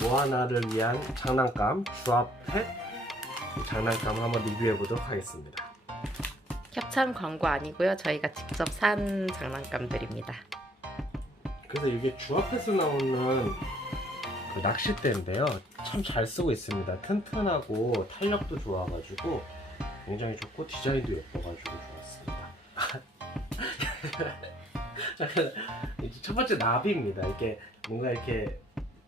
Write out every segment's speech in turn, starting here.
모아나를 위한 장난감 주합펫 장난감 한번 리뷰해 보도록 하겠습니다. 협찬 광고 아니고요. 저희가 직접 산 장난감들입니다. 그래서 이게 주합펫으로 나오는 그 낚싯대인데요. 참 잘 쓰고 있습니다. 튼튼하고 탄력도 좋아가지고 굉장히 좋고 디자인도 예뻐가지고 좋았습니다. 첫 번째 나비입니다. 이렇게 뭔가 이렇게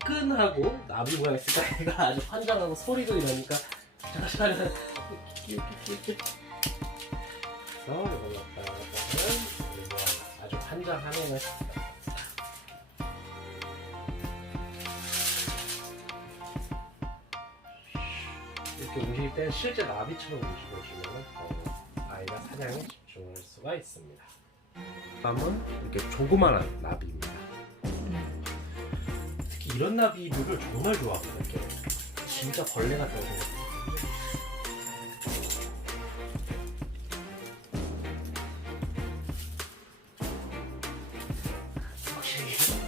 끈하고 나비 모양 얘가 아주 환장하고 소리도 이러니까 이렇게 그래서 이걸 갖다가는 아주 환장하네요. 이렇게 움직일 때 실제 나비처럼 움직여주면 더 아이가 사냥에 집중할 수가 있습니다. 다음은 이렇게 조그만한 나비입니다. 이런 나비들을 정말. 이렇게 진짜 벌레 같다고 생각해요.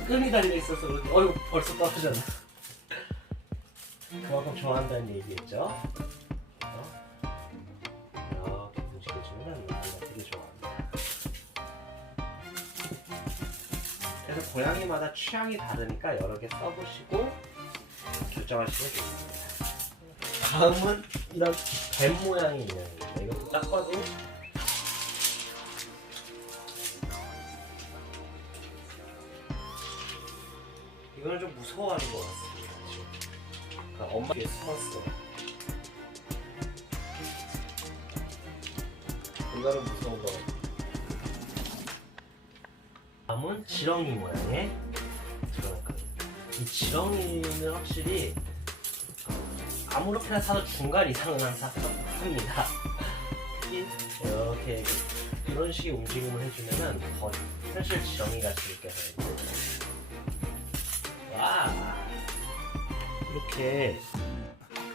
끈이 달려 있어서 어휴 벌써 떨어졌네. 그만큼 좋아한다는 얘기겠죠? 그래서 고양이마다 취향이 다르니까 여러 개 써보시고 결정하시면 좋습니다. 다음은 이런 뱀 모양의 인형입니다. 이것도 딱 봐도 이거는 좀 무서워하는 것 같습니다. 그러니까 엄마 뒤에 숨었어. 이거는 무서운 거 같아. 다음은 지렁이 모양의 장난감입니다. 이 지렁이는 확실히 아무렇게나 사도 중간 이상은 항상 합니다. 이렇게 이런 식의 움직임을 해주면은 더 사실 지렁이 같이 느껴져요. 와 이렇게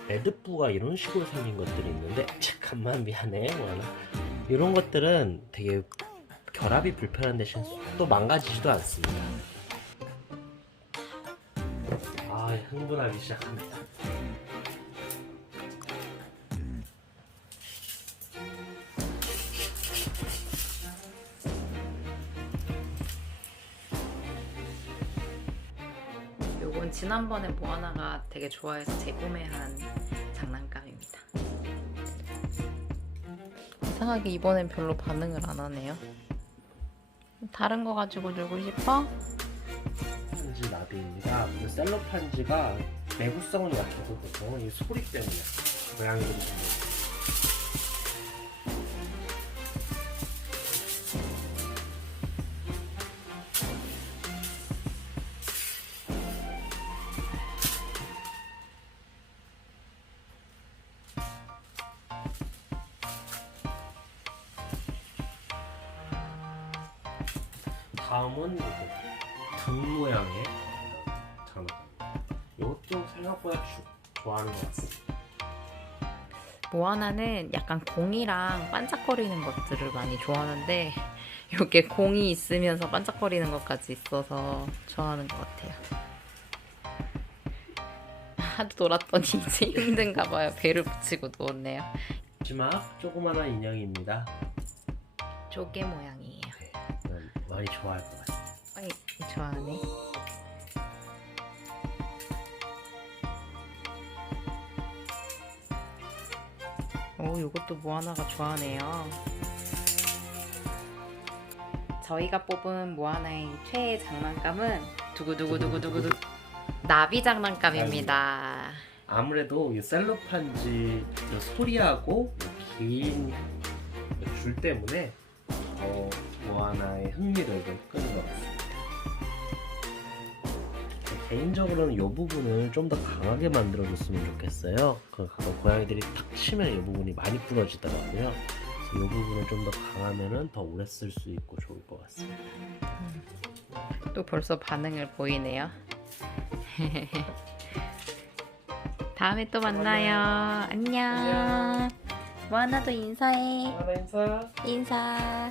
레드부가 이런 식으로 생긴 것들이 있는데 잠깐만 미안해 원아 이런 것들은 되게 결합이 불편한 대신 또 망가지지도 않습니다 아 흥분하기 시작합니다 요건 지난번에 모아나가 되게 좋아해서 재구매한 장난감입니다. 이상하게 이번엔 별로 반응을 안 하네요. 다른 거 가지고 주고 싶어? 판지 나비입니다 그 셀로판지가 내구성은 약해도 보통 이 소리 때문에 고양이들이 좀 다음은 이렇게 등 모양의 장난감입니다. 이것도 생각보다 주- 좋아하는 것 같습니다. 모아나는 약간 공이랑 반짝거리는 것들을 많이 좋아하는데 이렇게 공이 있으면서 반짝거리는 것까지 있어서 좋아하는 것 같아요. 하도 놀았더니 이제 힘든가 봐요. 배를 붙이고 누웠네요. 마지막 조그마한 인형입니다. 조개 모양이에요. 많이 좋아할 것 같습니다. 아이, 좋아하네. 오, 이것도 모아나가 좋아하네요. 저희가 뽑은 모아나의 최애 장난감은 두구두구두구두구두 나비 장난감입니다. 아무래도 이 셀로판지 이 소리하고 긴줄 때문에 더 모아나의 흥미를 좀 끄는 것 같습니다. 개인적으로는 이 부분을 좀 더 강하게 만들어줬으면 좋겠어요. 그, 그 고양이들이 탁 치면 이 부분이 많이 부러지더라고요. 그래서 이 부분을 좀 더 강하면은 더 오래 쓸 수 있고 좋을 것 같습니다. 또 벌써 반응을 보이네요. 다음에 또 만나요. 안녕. 모아나도 인사해. 하나 인사. 인사.